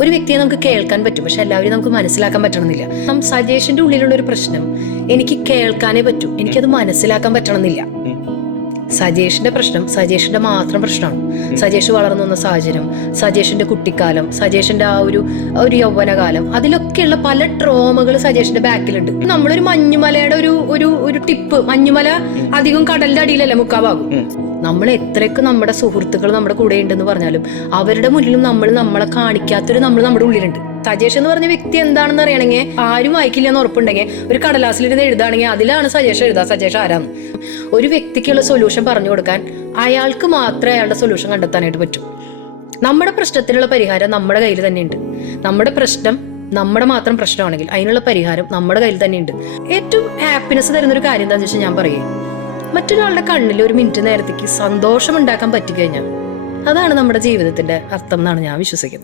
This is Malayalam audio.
ഒരു വ്യക്തിയെ നമുക്ക് കേൾക്കാൻ പറ്റും, പക്ഷെ എല്ലാവരും നമുക്ക് മനസ്സിലാക്കാൻ പറ്റണമെന്നില്ല. സജേഷിന്റെ ഉള്ളിലുള്ള ഒരു പ്രശ്നം, എനിക്ക് കേൾക്കാനേ പറ്റൂ, എനിക്കത് മനസ്സിലാക്കാൻ പറ്റണമെന്നില്ല. സജേഷിന്റെ പ്രശ്നം സജേഷിന്റെ മാത്രം പ്രശ്നമാണ്. സജേഷ് വളർന്നു വന്ന സാഹചര്യം, സജേഷിന്റെ കുട്ടിക്കാലം, സജേഷിന്റെ ആ ഒരു യൗവനകാലം, അതിലൊക്കെയുള്ള പല ട്രോമകൾ സജേഷിന്റെ ബാക്കിലുണ്ട്. നമ്മളൊരു മഞ്ഞുമലയുടെ ഒരു ടിപ്പ്, മഞ്ഞുമല അധികം കടലിന്റെ അടിയിലല്ല മുക്കാഭാഗം. നമ്മൾ എത്രയൊക്കെ നമ്മുടെ സുഹൃത്തുക്കൾ നമ്മുടെ കൂടെ ഉണ്ടെന്ന് പറഞ്ഞാലും അവരുടെ മുന്നിലും നമ്മളെ കാണിക്കാത്തൊരു നമ്മുടെ ഉള്ളിലുണ്ട്. സജേഷ് എന്ന് പറഞ്ഞ വ്യക്തി എന്താണെന്ന് അറിയണമെങ്കിൽ, ആരും വായിക്കില്ലെന്ന് ഉറപ്പുണ്ടെങ്കിൽ ഒരു കടലാസിലിരുന്ന് എഴുതാണെങ്കിൽ അതിലാണ് സജേഷ് എഴുതാം സജേഷ് ആരാന്ന്. ഒരു വ്യക്തിക്കുള്ള സൊല്യൂഷൻ പറഞ്ഞു കൊടുക്കാൻ അയാൾക്ക് മാത്രമേ അയാളുടെ സൊല്യൂഷൻ കണ്ടെത്താനായിട്ട് പറ്റൂ. നമ്മുടെ പ്രശ്നത്തിനുള്ള പരിഹാരം നമ്മുടെ കയ്യിൽ തന്നെയുണ്ട്. നമ്മുടെ പ്രശ്നം നമ്മുടെ മാത്രം പ്രശ്നമാണെങ്കിൽ അതിനുള്ള പരിഹാരം നമ്മുടെ കയ്യിൽ തന്നെയുണ്ട്. ഏറ്റവും ഹാപ്പിനെസ് തരുന്നൊരു കാര്യം എന്താണെന്ന് വെച്ചാൽ ഞാൻ പറയേ, മറ്റൊരാളുടെ കണ്ണിൽ ഒരു മിനിറ്റ് നേരത്തേക്ക് സന്തോഷം ഉണ്ടാക്കാൻ പറ്റിക്കഴിഞ്ഞാൽ അതാണ് നമ്മുടെ ജീവിതത്തിന്റെ അർത്ഥം എന്നാണ് ഞാൻ വിശ്വസിക്കുന്നത്.